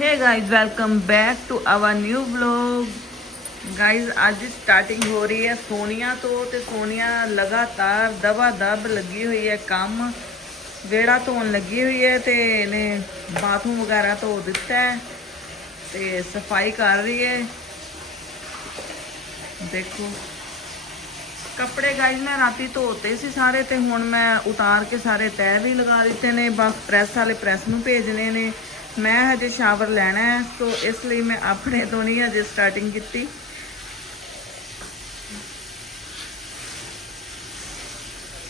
Hey guys, welcome back to our new vlog. Guys, ਅੱਜ starting ਹੋ ਰਹੀ ਹੈ ਸੋਨੀਆ ਤੋਂ ਤੇ ਸੋਨੀਆ ਲਗਾਤਾਰ ਦਬਾ ਦਬ ਲੱਗੀ ਹੋਈ ਹੈ ਕੰਮ। ਵਿਹੜਾ ਧੋਣ ਲੱਗੀ ਹੋਈ ਹੈ ਤੇ ਇਹਨੇ ਬਾਥਰੂਮ ਵਗੈਰਾ ਧੋ ਦਿੱਤਾ ਹੈ ਤੇ ਸਫ਼ਾਈ ਕਰ ਰਹੀ ਹੈ। ਦੇਖੋ। ਕੱਪੜੇ ਗਾਈਜ਼ ਮੈਂ ਰਾਤੀ ਧੋਤੇ ਸੀ ਸਾਰੇ ਤੇ ਹੁਣ ਮੈਂ ਉਤਾਰ ਕੇ ਸਾਰੇ ਤੈਅ ਵੀ ਲਗਾ ਦਿੱਤੇ ਨੇ। ਬਸ ਪ੍ਰੈਸ ਵਾਲੇ ਪ੍ਰੈਸ ਨੂੰ ਭੇਜਣੇ ਨੇ। ਮੈਂ ਹਜੇ ਸ਼ਾਵਰ ਲੈਣਾ ਹੈ ਸੋ ਇਸ ਲਈ ਮੈਂ ਆਪਣੇ ਤੋਂ ਨਹੀਂ ਹਜੇ ਸਟਾਰਟਿੰਗ ਕੀਤੀ।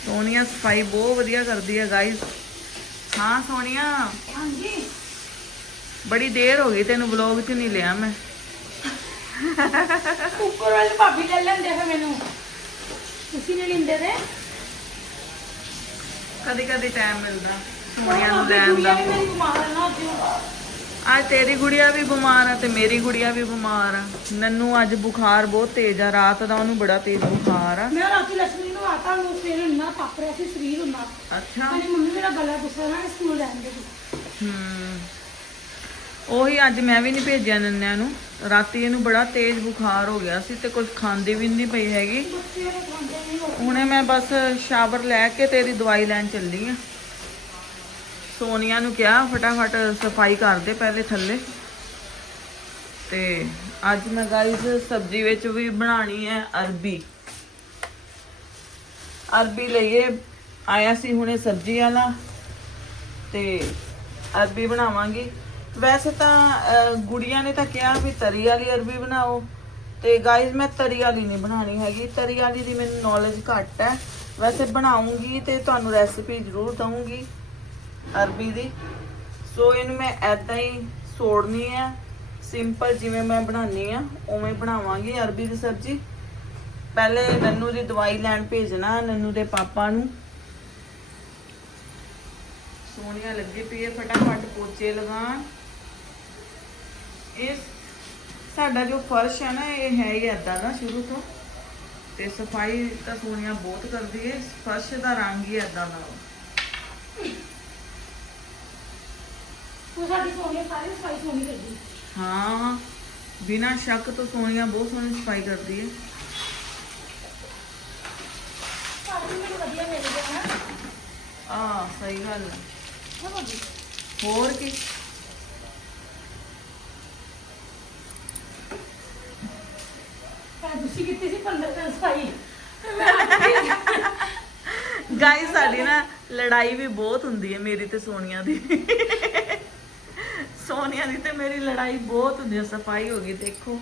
ਸੋਨੀਆ ਸਫ਼ਾਈ ਬਹੁਤ ਵਧੀਆ ਕਰਦੀ ਹੈ ਗਾਈਜ਼ ਹਾਂ ਸੋਨੀਆ? ਹਾਂਜੀ। ਬੜੀ ਦੇਰ ਹੋ ਗਈ ਤੈਨੂੰ ਵਲੌਗ 'ਚ ਨਹੀਂ ਲਿਆ ਮੈਂ। ਕੁੱਕਰ ਵਾਲੇ ਭਾਬੀ ਲੈ ਲੈਂਦੇ ਫਿਰ ਮੈਨੂੰ। ਤੁਸੀਂ ਨਹੀਂ ਲੈਂਦੇ ਤੇ? ਕਦੀ ਕਦੀ ਟਾਈਮ ਮਿਲਦਾ। ਨੂੰ ਲੈਣ ਦਾ ਅੱਜ। ਅੱਜ ਤੇਰੀ ਗੁੜੀਆ ਵੀ ਬਿਮਾਰ ਆ ਤੇ ਮੇਰੀ ਗੁੜੀਆ ਵੀ ਬਿਮਾਰ ਆ। ਨੰਨੂ ਅੱਜ ਬੁਖਾਰ ਬਹੁਤ ਤੇਜ਼ ਆ ਰਾਤ ਦਾ ਉਹਨੂੰ ਬੜਾ ਤੇਜ਼ ਬੁਖਾਰ ਆ। ਮੈਂ ਰਾਤੀ ਲక్ష్ਮੀ ਨੂੰ ਆਤਾ ਨੂੰ ਸਵੇਰੇ ਇੰਨਾ ਪੱਪ ਰਿਹਾ ਸੀ ਸਰੀਰ ਹੁੰਦਾ ਅੱਛਾ। ਮੇਰੀ ਮੰਮੀ ਮੇਰਾ ਗਲਾ ਗੁੱਸਾ ਨਾ ਸਕੂਲ ਰਹਿੰਦੇ ਸੀ ਹੂੰ। ਉਹੀ ਅੱਜ ਮੈਂ ਵੀ ਨਹੀਂ ਭੇਜਿਆ ਨੰਨਿਆਂ ਨੂੰ। ਰਾਤੀ ਇਹਨੂੰ ਬੜਾ ਤੇਜ਼ ਬੁਖਾਰ ਹੋ ਗਿਆ ਸੀ ਤੇ ਕੁਝ ਖਾਂਦੀ ਵੀ ਨਹੀਂ ਪਈ ਹੈਗੀ। ਹੁਣੇ ਮੈਂ ਬਸ ਸ਼ਾਵਰ ਲੈ ਕੇ ਤੇਰੀ ਦਵਾਈ ਲੈਣ ਚੱਲੀ ਆ। ਸੋਨੀਆ ਨੂੰ ਕਿਹਾ ਫਟਾਫਟ ਸਫ਼ਾਈ ਕਰ ਦੇ ਪਹਿਲੇ ਥੱਲੇ। ਤੇ ਅੱਜ ਮੈਂ ਗਾਈਸ ਸਬਜ਼ੀ ਵਿੱਚ ਵੀ ਬਣਾਣੀ ਹੈ ਅਰਬੀ। ਅਰਬੀ ਲਈਏ। ਆਇਆ ਸੀ ਹੁਣੇ ਸਬਜ਼ੀ ਵਾਲਾ। ਤੇ ਅਰਬੀ ਬਣਾਵਾਂਗੀ। ਵੈਸੇ ਤਾਂ ਗੁੜੀਆਂ ਨੇ ਤਾਂ ਕਿਹਾ ਵੀ ਤਰੀ ਵਾਲੀ ਅਰਬੀ ਬਣਾਓ। ਤੇ ਗਾਇਜ਼ ਮੈਂ ਤਰੀ ਵਾਲੀ ਨਹੀਂ ਬਣਾਣੀ ਹੈਗੀ। ਤਰੀ ਵਾਲੀ ਦੀ ਮੈਨੂੰ ਨੌਲੇਜ ਘੱਟ ਹੈ। ਵੈਸੇ ਬਣਾਉਂਗੀ ਤੇ ਤੁਹਾਨੂੰ ਰੈਸਪੀ ਜ਼ਰੂਰ ਦਵਾਂਗੀ ਅਰਬੀ ਦੀ। ਸੋ ਇਹਨੂੰ ਮੈਂ ਐਦਾਂ ਹੀ ਸੋੜਨੀ ਹੈ ਸਿੰਪਲ ਜਿਵੇਂ ਮੈਂ ਬਣਾਉਣੀ ਆ, ਉਵੇਂ ਬਣਾਵਾਂਗੀ ਅਰਬੀ ਦੀ ਸਬਜ਼ੀ। ਪਹਿਲੇ ਨੰਨੂ ਦੀ ਦਵਾਈ ਲੈਣ ਭੇਜਣਾ ਨੰਨੂ ਦੇ ਪਾਪਾ ਨੂੰ। ਸੋਨੀਆ ਲੱਗੀ ਪਈ ਹੈ ਫਟਾਫਟ ਪੋਚੇ ਲਗਾਉਣ। ਇਸ ਸਾਡਾ ਜੋ ਫਰਸ਼ ਹੈ ਨਾ, ਇਹ ਹੈ ਹੀ ਏਦਾਂ ਦਾ ਸ਼ੁਰੂ ਤੋਂ। ਤੇ ਸਫ਼ਾਈ ਤਾਂ ਸੋਨੀਆ ਬਹੁਤ ਕਰਦੀ ਹੈ ਫਰਸ਼ ਦਾ ਰੰਗ ਹੀ ਏਦਾਂ ਦਾ ਉਹ ਸਾਡੀ ਸੋਹਣੀ ਸਾਰੀ ਸਫ਼ਾਈ ਸੋਹਣੀ ਕਰਦੀ। ਹਾਂ ਬਿਨਾਂ ਸ਼ੱਕ ਤੋਂ ਸੋਨੀਆ ਬਹੁਤ ਸੋਹਣੀ ਸਫ਼ਾਈ ਕਰਦੀ ਹੈ ਭਾਬੀ ਮੈਨੂੰ ਵਧੀਆ ਮਿਲ ਗਿਆ ਨਾ। ਆ ਸਹੀ ਗੱਲ ਹੈ ਹਾਂ ਭਾਬੀ। ਹੋਰ ਕੀ? ਤਾਂ ਤੁਸੀਂ ਕੀਤੀ ਸੀ 15 ਦਿਨ ਸਫ਼ਾਈ? ਗਾਇਸ ਸਾਡੀ ਨਾ ਲੜਾਈ ਵੀ ਬਹੁਤ ਹੁੰਦੀ ਹੈ ਮੇਰੀ ਤੇ ਸੋਨੀਆ ਦੀ। ਸੋਨੀਆ ਦੀ ਤੇ ਮੇਰੀ ਲੜਾਈ ਬਹੁਤ ਹੁੰਦੀ ਹੈ ਸਫ਼ਾਈ ਹੋ ਗਈ, ਦੇਖੋ।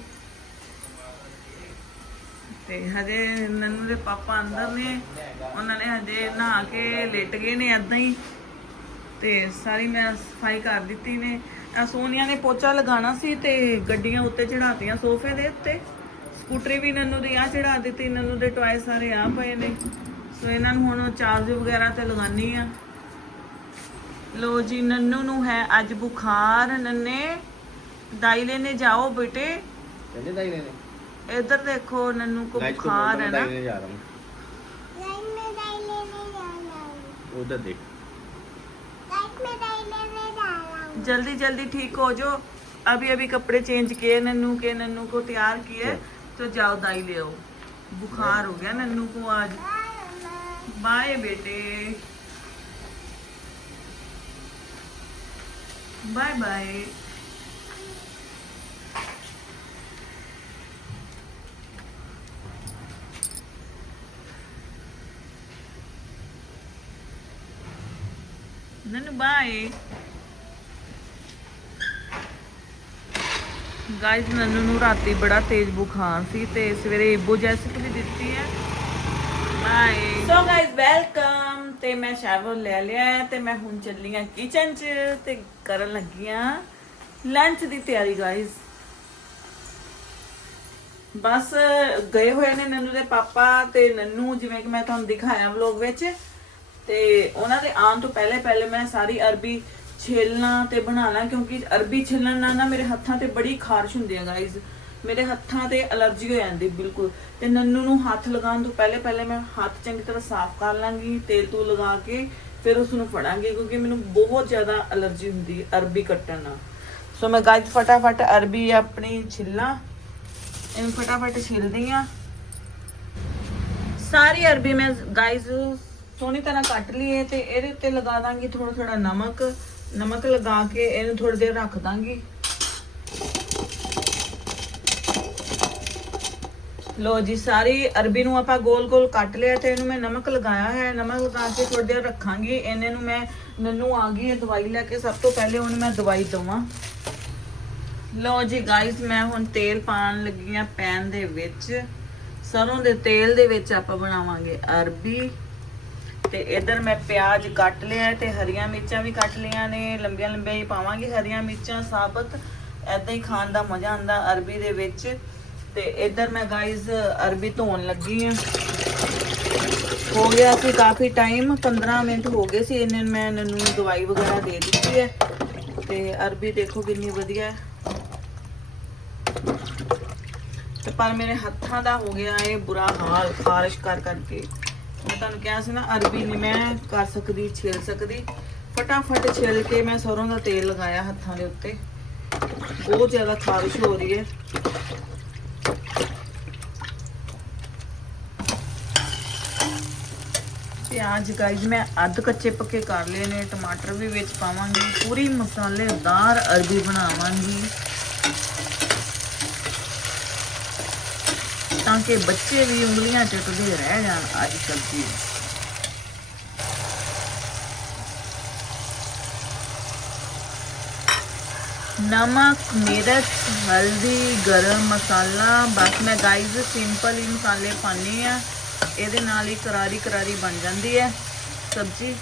ਤੇ ਹਜੇ ਨੰਨੂ ਦੇ ਪਾਪਾ ਅੰਦਰ ਨੇ, ਉਹਨਾਂ ਨੇ ਹਜੇ ਨਹਾ ਕੇ ਲੇਟ ਗਏ ਨੇ ਏਦਾਂ ਹੀ। ਤੇ ਸਾਰੀ ਮੈਂ ਸਫ਼ਾਈ ਕਰ ਦਿੱਤੀ ਨੇ। ਸੋਨੀਆ ਨੇ ਪੋਚਾ ਲਗਾਉਣਾ ਸੀ ਤੇ ਗੱਡੀਆਂ ਉੱਤੇ ਚੜਾਤੀਆਂ ਸੋਫੇ ਦੇ ਉੱਤੇ। ਸਕੂਟਰੀ ਵੀ ਨੰਨੂ ਦੀ ਆ ਚੜਾ ਦਿੱਤੀ, ਨੰਨੂ ਦੇ ਟੌਏ ਸਾਰੇ ਆ ਪਏ ਨੇ। ਸੋ ਇਹਨਾਂ ਨੂੰ ਹੁਣ ਚਾਰਜ ਵਗੈਰਾ ਤੇ ਲਗਾਉਣੀ ਆ। ਲੋ ਜੀ ਨੰਨੂ ਨੂੰ ਹੈ ਅੱਜ ਬੁਖਾਰ ਨੰਨੇ ਦਾਈ ਲੈਣੇ ਜਾਓ ਬੇਟੇ ਕਹਿੰਦੇ ਦਾਈ ਨੇ ਨੇ ਇੱਧਰ ਦੇਖੋ ਨੰਨੂ ਕੋ ਲਾਈਟ ਬੁਖਾਰ ਹੈ ਨਾ ਦਾਈ ਨੇ ਜਾ ਰਹਾ हूँ उधर देख जल्दी जल्दी ठीक हो जो अभी अभी कपड़े चेंज किए नन्नू के नन्नू को तैयार किए तो जाओ दाई ले आओ बुखार हो गया नन्नू को आज बाय बेटे bye bye Nannu bye guys Nannu ਨੂੰ ਰਾਤੀ ਬੜਾ ਤੇਜ਼ ਬੁਖਾਰ ਸੀ ਤੇ ਸਵੇਰੇ ਇਬੋ ਜੈਸਿਕ ਵੀ ਦਿੱਤੀ ਹੈ ਬਾਏ ਸੋ ਗਾਇਸ ਵੈਲਕਮ ਤੇ ਮੈਂ ਸ਼ਾਵਰ ਲੈ ਲਿਆ ਹੈ ਤੇ ਮੈਂ ਹੁਣ ਚੱਲੀ ਆ ਕਿਚਨ 'ਚ ਤੇ ਕਰਨ ਲੱਗੀ ਆ ਲੰਚ ਦੀ ਤਿਆਰੀ ਗਾਇਸ ਬਸ ਗਏ ਹੋਏ ਨੇ ਨੰਨੂ ਦੇ ਪਾਪਾ ਤੇ ਨੰਨੂ, ਜਿਵੇਂ ਕਿ ਮੈਂ ਤੁਹਾਨੂੰ ਦਿਖਾਇਆ ਵਲੋਗ ਵਿੱਚ, ਤੇ ਉਹਨਾਂ ਦੇ ਆਉਣ ਤੋਂ ਪਹਿਲੇ ਪਹਿਲੇ ਮੈਂ ਸਾਰੀ ਅਰਬੀ ਛਿੱਲਣਾ ਤੇ ਬਣਾਉਣਾ, ਕਿਉਂਕਿ ਅਰਬੀ ਛਿੱਲਣ ਨਾਲ ਨਾ ਮੇਰੇ ਹੱਥਾਂ ਤੇ ਬੜੀ ਖਾਰਸ਼ ਹੁੰਦੀ ਹੈ ਗਾਇਜ਼ ਮੇਰੇ ਹੱਥਾਂ ਤੇ ਅਲਰਜੀ ਹੋ ਜਾਂਦੀ, ਬਿਲਕੁਲ। ਤੇ ਨੰਨੂ ਨੂੰ ਹੱਥ ਲਗਾਉਣ ਤੋਂ ਪਹਿਲੇ ਪਹਿਲੇ ਮੈਂ ਹੱਥ ਚੰਗੀ ਤਰ੍ਹਾਂ ਸਾਫ਼ ਕਰ ਲਾਂਗੀ, ਤੇਲ ਤੂਲ ਲਗਾ ਕੇ ਫਿਰ ਉਸ ਨੂੰ ਫੜਾਂਗੀ, ਕਿਉਂਕਿ ਮੈਨੂੰ ਬਹੁਤ ਜ਼ਿਆਦਾ ਅਲਰਜੀ ਹੁੰਦੀ ਹੈ ਅਰਬੀ ਕੱਟਣ ਨਾਲ। ਸੋ ਮੈਂ ਗਾਇਜ਼ ਫਟਾਫਟ ਅਰਬੀ ਆਪਣੀ ਛਿੱਲਾਂ, ਇਹਨੂੰ ਫਟਾਫਟ ਛਿੱਲਦੀ ਆ ਸਾਰੀ ਅਰਬੀ ਮੈਂ ਗਾਇਜ਼ ਸੋਹਣੀ ਤਰ੍ਹਾਂ ਕੱਟ ਲਈਏ ਤੇ ਇਹਦੇ ਉੱਤੇ ਲਗਾ ਦਾਂਗੀ ਥੋੜਾ ਥੋੜਾ ਨਮਕ। ਨਮਕ ਲਗਾ ਕੇ ਇਹਨੂੰ ਥੋੜੀ ਦੇਰ ਰੱਖ ਦਾਂਗੀ। ਲੋ ਜੀ, ਸਾਰੀ ਅਰਬੀ ਨੂੰ ਆਪਾਂ ਗੋਲ ਗੋਲ ਕੱਟ ਲਿਆ ਤੇ ਇਹਨੂੰ ਮੈਂ ਨਮਕ ਲਗਾਇਆ ਹੈ। ਨਮਕ ਲਗਾ ਕੇ ਥੋੜੀ ਦੇਰ ਰੱਖਾਂਗੀ। ਇਹਨੇ ਨੂੰ ਮੈਂ ਨੰਨੂ ਆ ਗਈ ਹੈ ਦਵਾਈ ਲੈ ਕੇ। ਸਭ ਤੋਂ ਪਹਿਲੇ ਉਹਨੂੰ ਮੈਂ ਦਵਾਈ ਦਵਾਂ। ਲੋ ਜੀ ਗਾਇਸ ਮੈਂ ਹੁਣ ਤੇਲ ਪਾਣ ਲੱਗੀ ਆ ਪੈਨ ਦੇ ਵਿੱਚ। ਸਰੋਂ ਦੇ ਤੇਲ ਦੇ ਵਿੱਚ ਆਪਾਂ ਬਣਾਵਾਂਗੇ ਅਰਬੀ। ਤੇ ਇਧਰ ਮੈਂ ਪਿਆਜ਼ ਕੱਟ ਲਿਆ ਤੇ ਹਰੀਆਂ ਮਿਰਚਾਂ ਵੀ ਕੱਟ ਲਿਆ ਨੇ। ਲੰਬੀਆਂ ਲੰਬੀਆਂ ਹੀ ਪਾਵਾਂਗੇ ਹਰੀਆਂ ਮਿਰਚਾਂ, ਸਾਬਤ। ਐਦਾਂ ਹੀ ਖਾਣ ਦਾ ਮਜ਼ਾ ਆਂਦਾ ਅਰਬੀ ਦੇ ਵਿੱਚ। ਤੇ ਇਧਰ ਮੈਂ ਗਾਇਸ ਅਰਬੀ ਧੋਣ ਲੱਗੀ ਆ। ਹੋ ਗਿਆ ਸੀ ਕਾਫੀ ਟਾਈਮ 15 ਮਿੰਟ ਹੋ ਗਏ ਸੀ, ਇਹਨੇ ਮੈਂ ਇਹਨਾਂ ਨੂੰ ਦਵਾਈ ਵਗੈਰਾ ਦੇ ਦਿੱਤੀ ਹੈ। ਤੇ ਅਰਬੀ ਦੇਖੋ ਕਿੰਨੀ ਵਧੀਆ ਹੈ। ਤੇ ਪਰ ਮੇਰੇ ਹੱਥਾਂ ਦਾ ਹੋ ਗਿਆ ਇਹ ਬੁਰਾ ਹਾਲ, ਖਾਰਿਸ਼ ਕਰ ਕਰਕੇ। ਮੈਂ ਤੁਹਾਨੂੰ ਕਿਹਾ ਸੀ ਨਾ, ਅਰਬੀ ਨਹੀਂ ਮੈਂ ਕਰ ਸਕਦੀ, ਛਿਲ ਸਕਦੀ। ਫਟਾਫਟ ਛਿਲ ਕੇ ਮੈਂ ਸਰੋਂ ਦਾ ਤੇਲ ਲਗਾਇਆ ਹੱਥਾਂ ਦੇ ਉੱਤੇ। ਬਹੁਤ ਜ਼ਿਆਦਾ ਖਾਰਸ਼ ਹੋ ਰਹੀ ਹੈ। ਪਿਆਜ਼ ਗਾਈਜ਼ ਮੈਂ ਅੱਧ ਕੱਚੇ ਪੱਕੇ ਕਰ ਲਏ ਨੇ, ਟਮਾਟਰ ਵੀ ਵਿੱਚ ਪਾਵਾਂਗੀ, ਪੂਰੀ ਮਸਾਲੇਦਾਰ ਅਰਬੀ ਬਣਾਵਾਂਗੀ। ਤਾਂ ਕਿ ਬੱਚੇ ਵੀ ਉਂਗਲੀਆਂ ਚੱਟਦੇ ਰਹਿ ਜਾਣ ਅੱਜ ਸਬਜ਼ੀ। ਨਮਕ, ਮਿਰਚ, ਹਲਦੀ, ਗਰਮ ਮਸਾਲਾ, ਬਸ ਮੈਂ ਗਾਈਜ਼ ਸਿੰਪਲ ਹੀ ਮਸਾਲੇ ਪਾਉਂਦੀ ਆ ਇਹਦੇ ਨਾਲ ਹੀ ਕਰਾਰੀ ਕਰਾਰੀ ਬਣ ਜਾਂਦੀ ਹੈ। ਸਬਜ਼ੀ?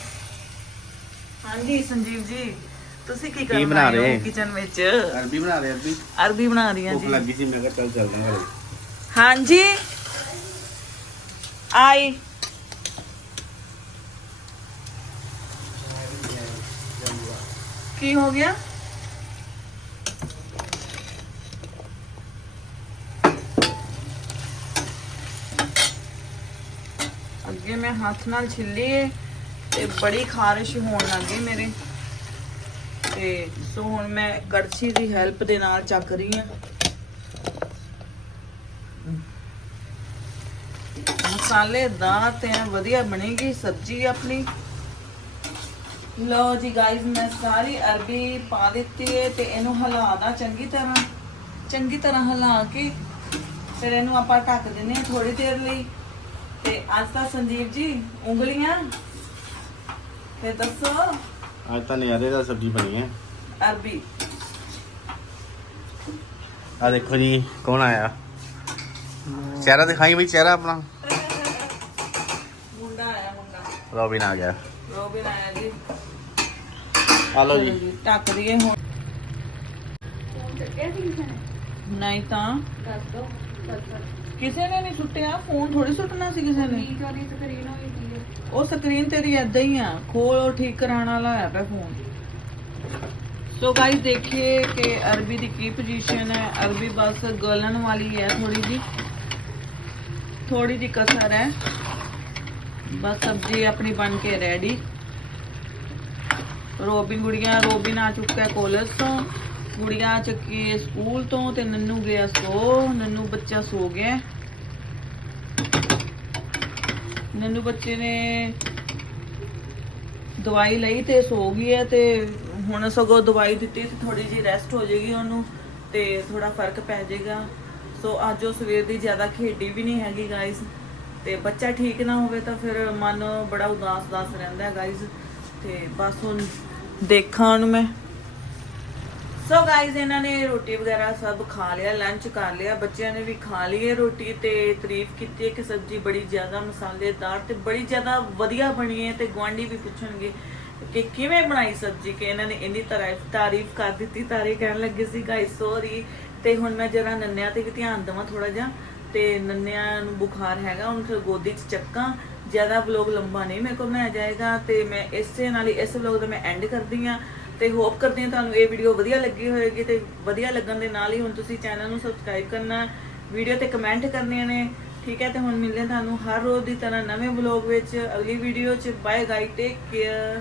ਹਾਂਜੀ ਸੰਜੀਵ ਜੀ ਤੁਸੀਂ ਕੀ ਕਰ ਬਣਾ ਰਹੇ? ਕਿਚਨ ਵਿੱਚ? ਅਰਬੀ ਬਣਾ ਰਹੇ ਅਰਬੀ? ਅਰਬੀ ਬਣਾ ਰਹੀ ਹਾਂ ਭੁੱਖ ਜੀ। ਲੱਗੀ ਸੀ ਮੈਂ ਕਿਹਾ ਚੱਲ ਚੱਲਦੇ ਹਾਂ ਹਾਂਜੀ। ਆਈ। ਕੀ ਹੋ ਗਿਆ? ਮੈਂ ਹੱਥ ਨਾਲ ਛਿੱਲੀ ਏ ਤੇ ਬੜੀ ਖਾਰਿਸ਼ ਹੋਣ ਲੱਗੀ ਮੇਰੇ। ਤੇ ਸੋ ਹੁਣ ਮੈਂ ਕੜਛੀ ਦੀ ਹੈਲਪ ਦੇ ਨਾਲ ਚੱਕ ਰਹੀ ਹਾਂ। ਮਸਾਲੇਦਾਰ ਤੇ ਵਧੀਆ ਬਣੇਗੀ ਸਬਜ਼ੀ ਆਪਣੀ। ਲਓ ਜੀ ਗਾਇਜ਼ ਮੈਂ ਸਾਰੀ ਅਰਬੀ ਪਾ ਦਿੱਤੀ ਹੈ ਤੇ ਇਹਨੂੰ ਹਿਲਾਦਾ ਚੰਗੀ ਤਰ੍ਹਾਂ। ਚੰਗੀ ਤਰ੍ਹਾਂ ਹਿਲਾ ਕੇ ਫਿਰ ਇਹਨੂੰ ਆਪਾਂ ਢੱਕ ਦਿੰਦੇ ਆ ਥੋੜੀ ਦੇਰ ਲਈ। ਤੇ ਅੱਜ ਤਾਂ ਸੰਜੀਵ ਜੀ ਉਂਗਲੀਆਂ ਤੇ ਦੱਸੋ? ਅੱਜ ਤਾਂ ਨਿਆਰੇ ਦਾ ਸਬਜ਼ੀ ਬਣੀ ਹੈ। ਅਰਬੀ। ਆ ਦੇਖੋ ਜੀ ਕੌਣ ਆਇਆ? ਚਿਹਰਾ ਦਿਖਾਈ ਬਈ ਚਿਹਰਾ ਆਪਣਾ। ਮੁੰਡਾ ਆਇਆ ਮੁੰਡਾ। ਰੋਬਿਨ ਆ ਗਿਆ। ਰੋਬਿਨ ਆਇਆ ਜੀ। ਆ ਲਓ ਜੀ। ਢੱਕ ਦਈਏ ਹੁਣ। ਫੋਨ ਚੱਕਿਆ ਸੀ ਕਿਸੇ ਨੇ? ਨਹੀਂ ਤਾਂ। ਦੱਸ ਦੋ। ਦੱਸ ਕਿਸੇ ਨੇ ਨਹੀਂ ਸੁੱਟਿਆ ਫੋਨ ਥੋੜੀ ਸੁੱਟਣਾ ਸੀ ਕਿਸੇ ਨੇ। ਸਕਰੀਨ ਹੋਈ ਹੈ ਉਹ ਸਕਰੀਨ ਤੇਰੀ ਏਦਾਂ ਹੀ ਆ ਖੋਲ ਉਹ ਠੀਕ ਕਰਾਉਣ ਵਾਲਾ ਹੈ ਪਿਆ ਫੋਨ। ਸੋ ਗਾਇਸ ਦੇਖੀਏ ਕਿ ਅਰਬੀ ਦੀ ਕੀ ਪੋਜੀਸ਼ਨ ਹੈ। ਅਰਬੀ ਬਸ ਗਲਣ ਵਾਲੀ ਹੈ ਥੋੜੀ ਜੀ ਥੋੜੀ ਜੀ ਕਸਰ ਹੈ। ਬਸ ਸਬਜ਼ੀ ਆਪਣੀ ਬਣ ਕੇ ਰੈਡੀ ਰੋਬਿਨ ਗੁੜੀਆਂ ਰੋਬਿਨ ਆ ਚੁੱਕਾ ਕਾਲਜ ਤੋਂ। ਗੁੜੀਆਂ ਚੱਕੀ ਸਕੂਲ ਤੋਂ ਤੇ ਨੰਨੂ ਗਿਆ ਸੋ, ਨੰਨੂ ਬੱਚਾ ਸੋ ਗਿਆ। ਨੰਨੂ ਬੱਚੇ ਨੇ ਦਵਾਈ ਲਈ ਤੇ ਸੋ ਗਈ ਹੈ ਤੇ ਹੁਣ ਸਗੋਂ ਦਵਾਈ ਦਿੱਤੀ ਤੇ ਥੋੜੀ ਜੀ ਰੈਸਟ ਹੋ ਜਾਏਗੀ ਉਹਨੂੰ ਤੇ ਥੋੜਾ ਫ਼ਰਕ ਪੈ ਜਾਏਗਾ। ਸੋ ਅੱਜ ਉਹ ਸਵੇਰ ਦੀ ਜ਼ਿਆਦਾ ਖੇਡੀ ਵੀ ਨਹੀਂ ਹੈਗੀ ਗਾਇਸ ਤੇ ਬੱਚਾ ਠੀਕ ਨਾ ਹੋਵੇ ਤਾਂ ਫਿਰ ਮਨ ਬੜਾ ਉਦਾਸ ਉਦਾਸ ਰਹਿੰਦਾ ਹੈ ਗਾਇਸ ਤੇ ਬਸ ਹੁਣ ਦੇਖਾਂ ਉਹਨੂੰ ਮੈਂ। ਸੋ ਗਾਇਜ਼ ਇਹਨਾਂ ਨੇ ਰੋਟੀ ਵਗੈਰਾ ਸਭ ਖਾ ਲਿਆ ਲੰਚ ਕਰ ਲਿਆ, ਬੱਚਿਆਂ ਨੇ ਵੀ ਖਾ ਲਈ ਰੋਟੀ ਤੇ ਤਾਰੀਫ ਕੀਤੀ ਹੈ ਕਿ ਸਬਜ਼ੀ ਬੜੀ ਜ਼ਿਆਦਾ ਮਸਾਲੇਦਾਰ ਤੇ ਬੜੀ ਜ਼ਿਆਦਾ ਵਧੀਆ ਬਣੀ ਹੈ ਤੇ ਗੁਆਂਢੀ ਵੀ ਪੁੱਛਣਗੇ ਕਿ ਕਿਵੇਂ ਬਣਾਈ ਸਬਜ਼ੀ, ਕਿ ਇਹਨਾਂ ਨੇ ਇੰਨੀ ਤਾਰੀਫ ਕਰ ਦਿੱਤੀ ਤਾਰੇ ਕਹਿਣ ਲੱਗੇ ਸੀ ਗਾਇਜ਼ ਸੌਰੀ ਤੇ ਹੁਣ ਮੈਂ ਜਰਾ ਨੰਨਿਆਂ ਤੇ ਵੀ ਧਿਆਨ ਦੇਵਾਂ ਥੋੜਾ ਜਿਹਾ, ਤੇ ਨੰਨਿਆਂ ਨੂੰ ਬੁਖਾਰ ਹੈਗਾ, ਉਹਨੂੰ ਫਿਰ ਗੋਦੀ 'ਚ ਚੱਕਾਂ, ਜ਼ਿਆਦਾ ਵਲੌਗ ਲੰਬਾ ਨਹੀਂ ਮੇਰੇ ਕੋਲ ਬਣਾਇਆ ਜਾਏਗਾ ਤੇ ਮੈਂ ਇਸੇ ਨਾਲ ਹੀ, ਇਸ ਵਲੌਗ ਦਾ ਮੈਂ ਐਂਡ ਕਰਦੀ ਆ ਤੇ ਹੋਪ ਕਰਦੇ ਹਾਂ ਤੁਹਾਨੂੰ ਇਹ ਵੀਡੀਓ ਵਧੀਆ ਲੱਗੀ ਹੋਵੇਗੀ ਤੇ ਵਧੀਆ ਲੱਗਣ ਦੇ ਨਾਲ ਹੀ ਹੁਣ ਤੁਸੀਂ ਚੈਨਲ ਨੂੰ ਸਬਸਕ੍ਰਾਈਬ ਕਰਨਾ ਵੀਡੀਓ ਤੇ ਕਮੈਂਟ ਕਰਨੀਆਂ ਨੇ, ਠੀਕ ਹੈ, ਤੇ ਹੁਣ ਮਿਲਦੇ ਹਾਂ ਤੁਹਾਨੂੰ ਹਰ ਰੋਜ਼ ਦੀ ਤਰ੍ਹਾਂ ਨਵੇਂ ਵਲੌਗ ਵਿੱਚ, ਅਗਲੀ ਵੀਡੀਓ 'ਚ ਬਾਏ ਗਾਈ ਟੇਕ ਕੇਅਰ